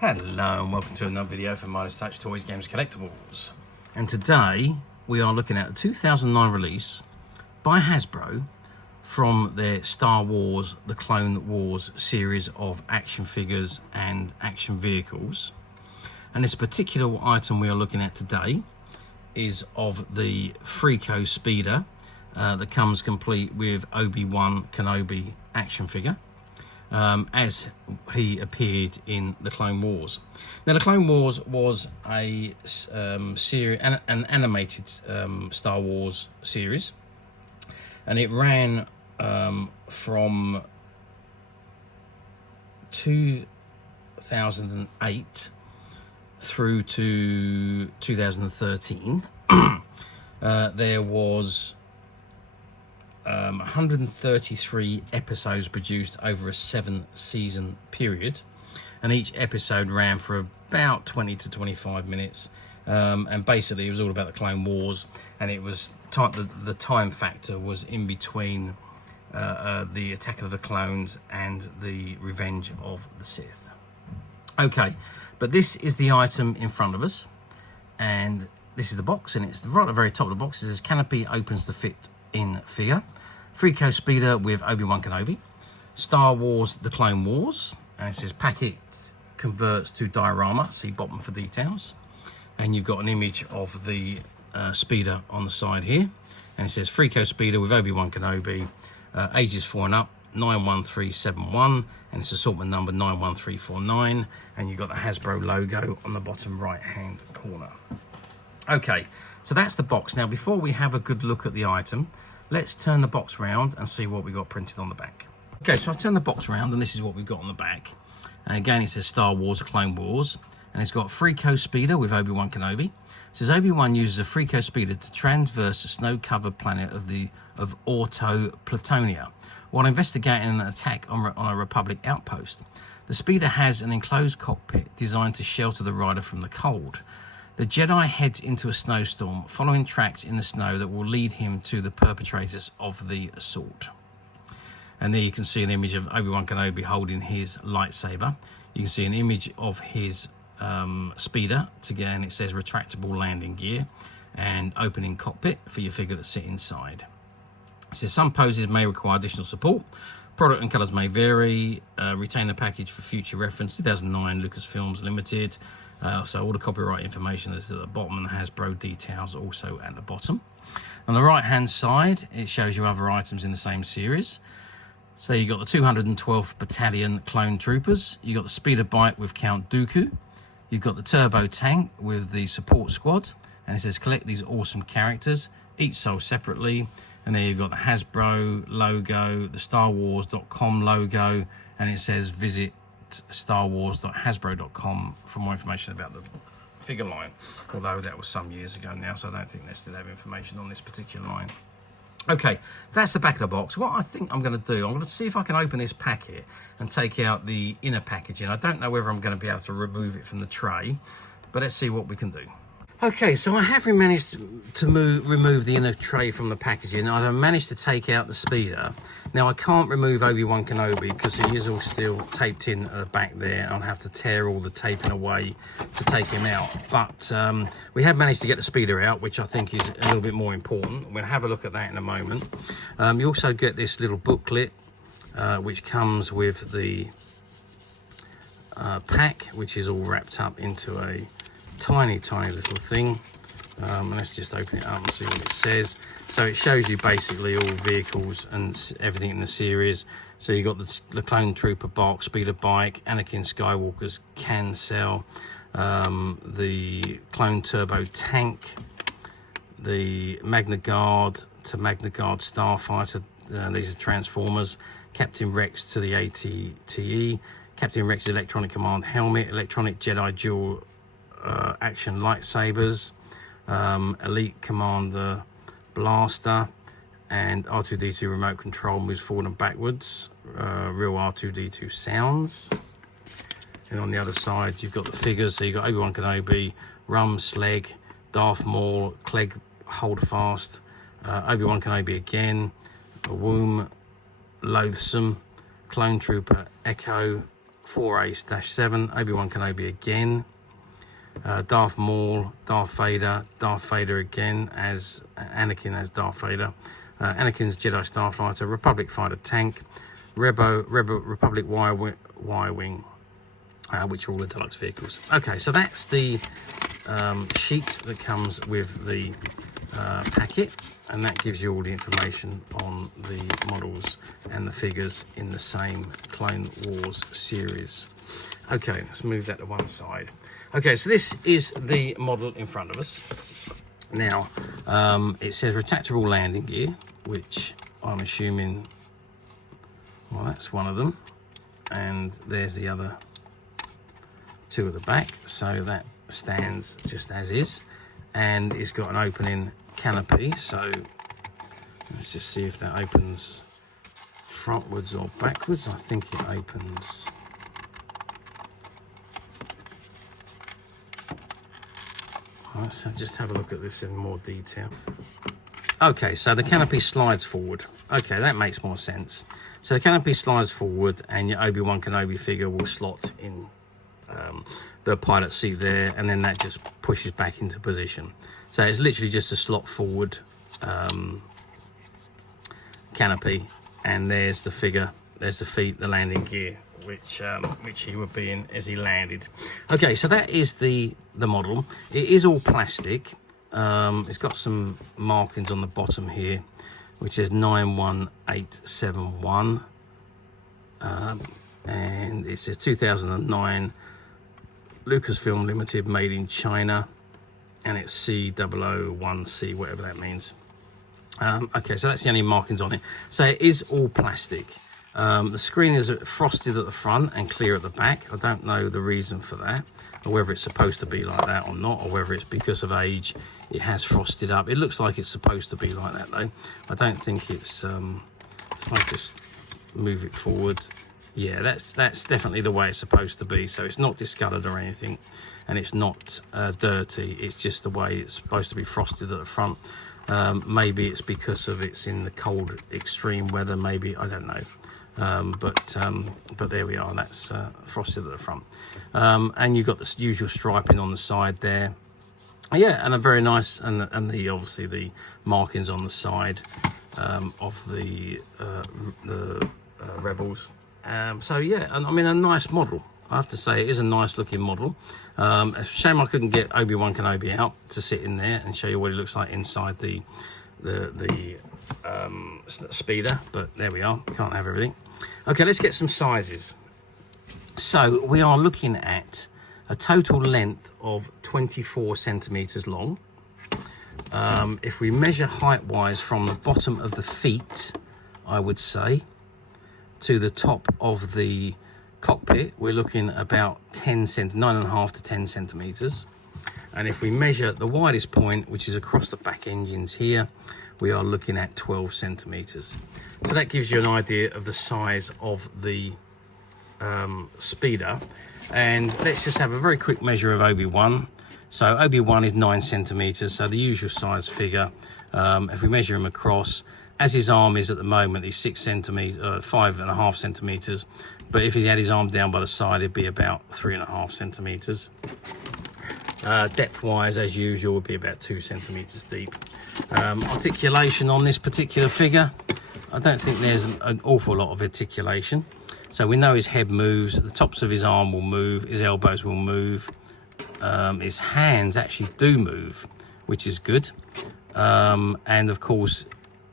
Hello and welcome to another video from Midas Touch Toys, Games, Collectibles. And today we are looking at a 2009 release by Hasbro from their Star Wars, the Clone Wars series of action figures and action vehicles. And this particular item we are looking at today is of the Freeco Speeder that comes complete with Obi-Wan Kenobi action figure. As he appeared in the Clone Wars. Now, the Clone Wars was a series, an animated Star Wars series, and it ran from 2008 through to 2013. There was 133 episodes produced over a 7-season period, and each episode ran for about 20 to 25 minutes, and basically it was all about the Clone Wars, and it was the time factor was in between the Attack of the Clones and the Revenge of the Sith. Okay, but this is the item in front of us, and this is the box, and it's right at the very top of the box. It says canopy opens to fit in figure. Freeco Speeder with Obi-Wan Kenobi. Star Wars, the Clone Wars. And it says packet converts to diorama. See bottom for details. And you've got an image of the speeder on the side here. And it says Freeco Speeder with Obi-Wan Kenobi. Ages 4 and up. 91371. And it's assortment number 91349. And you've got the Hasbro logo on the bottom right hand corner. Okay, so that's the box. Now, before we have a good look at the item, let's turn the box around and see what we got printed on the back. Okay, so I've turned the box around and this is what we've got on the back. And again, it says Star Wars, Clone Wars. And it's got Freeco Speeder with Obi-Wan Kenobi. It says Obi-Wan uses a Freeco Speeder to traverse the snow-covered planet of Orto Plutonia while investigating an attack on a Republic outpost. The speeder has an enclosed cockpit designed to shelter the rider from the cold. The Jedi heads into a snowstorm, following tracks in the snow that will lead him to the perpetrators of the assault. And there you can see an image of Obi-Wan Kenobi holding his lightsaber. You can see an image of his speeder. Again, it says Retractable Landing Gear and Opening Cockpit for your figure to sit inside. It says some poses may require additional support. Product and colours may vary. Retain the package for future reference. 2009 Lucasfilms Limited. So all the copyright information is at the bottom, and the Hasbro details also at the bottom. On the right hand side, it shows you other items in the same series. So you've got the 212th Battalion Clone Troopers. You've got the speeder bike with Count Dooku. You've got the turbo tank with the support squad. And it says collect these awesome characters, each sold separately. And there you've got the Hasbro logo, the StarWars.com logo, and it says visit starwars.hasbro.com for more information about the figure line, although that was some years ago now, so I don't think they still have information on this particular line. Okay, that's the back of the box. What I think I'm going to do, I'm going to see if I can open this packet and take out the inner packaging. I don't know whether I'm going to be able to remove it from the tray, but let's see what we can do. Okay, so I have managed to remove the inner tray from the packaging. I've managed to take out the speeder. Now, I can't remove Obi-Wan Kenobi because he is all still taped in at the back there. I'll have to tear all the taping away to take him out. But we have managed to get the speeder out, which I think is a little bit more important. We'll have a look at that in a moment. You also get this little booklet, which comes with the pack, which is all wrapped up into a tiny little thing. Let's just open it up and see what it says. So it shows you basically all vehicles and everything in the series. So you got the Clone Trooper box, speeder bike, Anakin Skywalker's cancel, the Clone Turbo tank, the Magna Guard to Magna Guard Starfighter. These are Transformers. Captain Rex to the AT-TE, Captain Rex's electronic command helmet, electronic Jedi dual action lightsabers, elite commander blaster, and R2-D2 remote control moves forward and backwards. Real R2-D2 sounds. And on the other side, you've got the figures. So you've got Obi-Wan Kenobi, Rum, Sleg, Darth Maul, Clegg, Holdfast, Obi-Wan Kenobi again, a Womb, Loathsome, Clone Trooper, Echo, 4A-7, Obi-Wan Kenobi again, Darth Maul, Darth Vader again as Anakin as Darth Vader, Anakin's Jedi Starfighter, Republic Fighter Tank, Republic Y-Wing, which are all the deluxe vehicles. Okay, so that's the sheet that comes with the packet, and that gives you all the information on the models and the figures in the same Clone Wars series. Okay, let's move that to one side. Okay, so this is the model in front of us. Now, it says Retractable Landing Gear, which I'm assuming, well, that's one of them. And there's the other two at the back. So that stands just as is. And it's got an opening canopy. So let's just see if that opens frontwards or backwards. I think it opens... Let's just have a look at this in more detail. Okay, so the canopy slides forward. Okay, that makes more sense. So the canopy slides forward and your Obi-Wan Kenobi figure will slot in the pilot seat there, and then that just pushes back into position. So it's literally just a slot forward canopy, and there's the figure, there's the feet, the landing gear, which he would be in as he landed. Okay, so that is the model. It is all plastic. It's got some markings on the bottom here, which is 91871, and it says 2009 Lucasfilm Limited, made in China, and it's C001C, whatever that means. Okay, so that's the only markings on it. So it is all plastic. The screen is frosted at the front and clear at the back. I don't know the reason for that, or whether it's supposed to be like that or not, or whether it's because of age it has frosted up. It looks like it's supposed to be like that though. I don't think it's, if I just move it forward, yeah, that's definitely the way it's supposed to be. So it's not discoloured or anything, and it's not dirty. It's just the way it's supposed to be frosted at the front. Maybe it's because of it's in the cold extreme weather, maybe, I don't know. But there we are, that's frosted at the front. And you've got the usual striping on the side there. Yeah, and a very nice, and the obviously the markings on the side of the Rebels. So yeah, I mean, a nice model. I have to say, it is a nice looking model. It's a shame I couldn't get Obi-Wan Kenobi out to sit in there and show you what he looks like inside the speeder, but there we are, can't have everything. Okay, let's get some sizes. So we are looking at a total length of 24 centimeters long. If we measure height wise from the bottom of the feet, I would say, to the top of the cockpit, we're looking about 9.5 to 10 centimeters. And if we measure the widest point, which is across the back engines here, we are looking at 12 centimeters. So that gives you an idea of the size of the speeder. And let's just have a very quick measure of Obi-Wan. So Obi-Wan is 9 centimeters, so the usual size figure. If we measure him across, as his arm is at the moment, he's 5.5 centimeters. But if he had his arm down by the side, it'd be about 3.5 centimeters. Depth-wise, as usual, would be about 2 centimeters deep. Articulation on this particular figure, I don't think there's an awful lot of articulation. So we know his head moves, the tops of his arm will move, his elbows will move, his hands actually do move, which is good. And of course,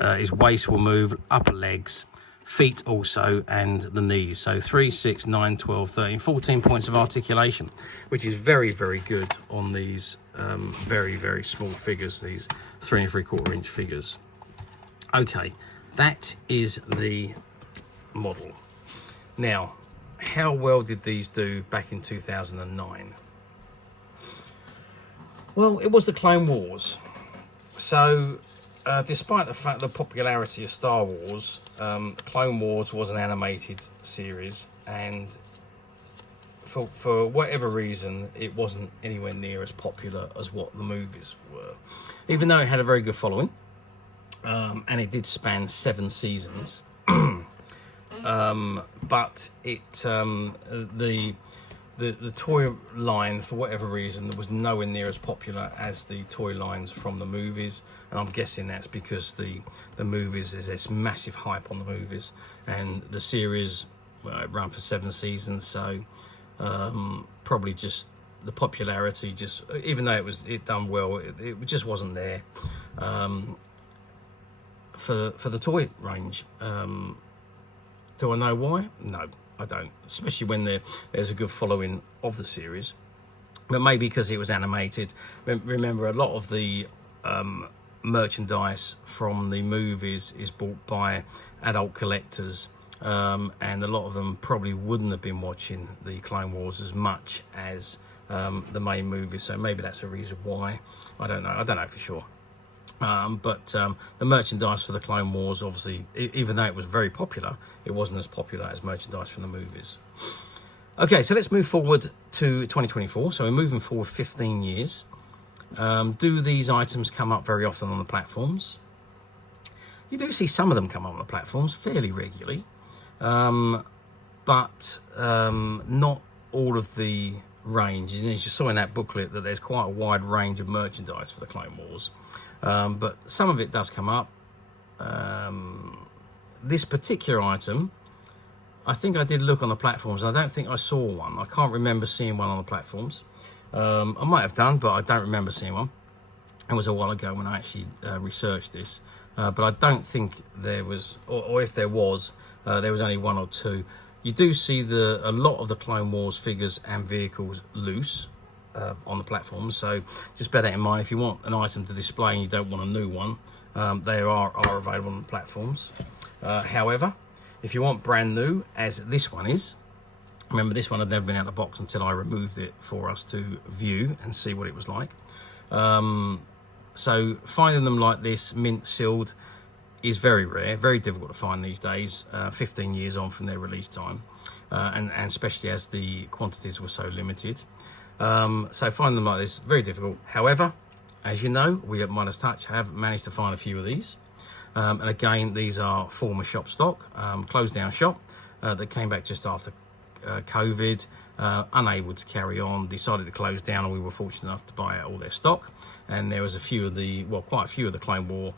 his waist will move, upper legs, feet also, and the knees. So 3, 6, 9, 12, 13, 14 points of articulation, which is very, very good on these very, very small figures, these 3 3/4 inch figures. Okay, that is the model. Now, how well did these do back in 2009? Well, it was the Clone Wars. So, despite the fact the popularity of Star Wars, Clone Wars was an animated series, and for whatever reason, it wasn't anywhere near as popular as what the movies were. Even though it had a very good following, and it did span 7 seasons. but it the toy line, for whatever reason, was nowhere near as popular as the toy lines from the movies, and I'm guessing that's because the movies, is this massive hype on the movies, and the series, well, it ran for 7 seasons, so probably just the popularity, just even though it done well, it just wasn't there for the toy range. Do I know why? No, I don't, especially when there's a good following of the series. But maybe because it was animated. Remember, a lot of the merchandise from the movies is bought by adult collectors, and a lot of them probably wouldn't have been watching the Clone Wars as much as the main movie, so maybe that's a reason why. I don't know for sure. But the merchandise for the Clone Wars, obviously, even though it was very popular, it wasn't as popular as merchandise from the movies. Okay, so let's move forward to 2024. So we're moving forward 15 years. Do these items come up very often on the platforms? You do see some of them come up on the platforms fairly regularly, but not all of the range. And as you saw in that booklet, that there's quite a wide range of merchandise for the Clone Wars. But some of it does come up. This particular item, I think I did look on the platforms. I don't think I saw one. I can't remember seeing one on the platforms. I might have done, but I don't remember seeing one. It was a while ago when I actually researched this. But I don't think there was, or if there was only 1 or 2. You do see a lot of the Clone Wars figures and vehicles loose on the platform, so just bear that in mind. If you want an item to display and you don't want a new one, they are available on the platforms. However, if you want brand new, as this one is, remember this one had never been out of the box until I removed it for us to view and see what it was like. So finding them like this, mint sealed, is very rare, very difficult to find these days, 15 years on from their release time, and especially as the quantities were so limited. So finding them like this, very difficult. However, as you know, we at Midas Touch have managed to find a few of these. And again, these are former shop stock, closed down shop that came back just after COVID, unable to carry on, decided to close down, and we were fortunate enough to buy out all their stock. And there was quite a few of the Clone War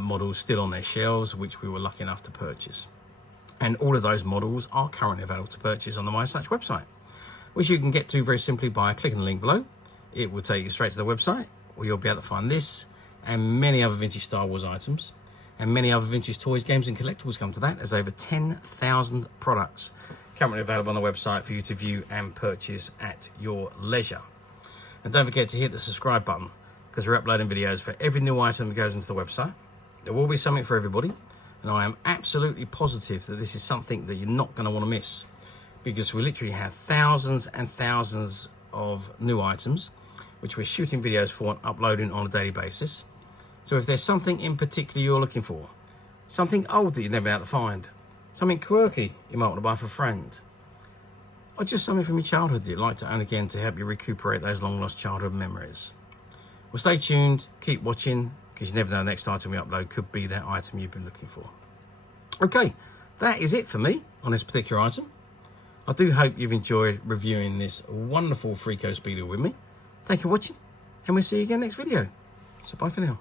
models still on their shelves, which we were lucky enough to purchase. And all of those models are currently available to purchase on the Midas Touch website, which you can get to very simply by clicking the link below. It will take you straight to the website, where you'll be able to find this and many other vintage Star Wars items, and many other vintage toys, games and collectibles come to that. There's over 10,000 products currently available on the website for you to view and purchase at your leisure. And don't forget to hit the subscribe button, because we're uploading videos for every new item that goes into the website. There will be something for everybody, and I am absolutely positive that this is something that you're not going to want to miss, because we literally have thousands and thousands of new items which we're shooting videos for and uploading on a daily basis. So if there's something in particular you're looking for, something old that you've never been able to find, something quirky you might want to buy for a friend, or just something from your childhood that you'd like to own again to help you recuperate those long lost childhood memories, well, stay tuned, keep watching, because you never know the next item we upload could be that item you've been looking for. Okay, that is it for me on this particular item. I do hope you've enjoyed reviewing this wonderful Freeco Speeder with me. Thank you for watching, and we'll see you again next video. So bye for now.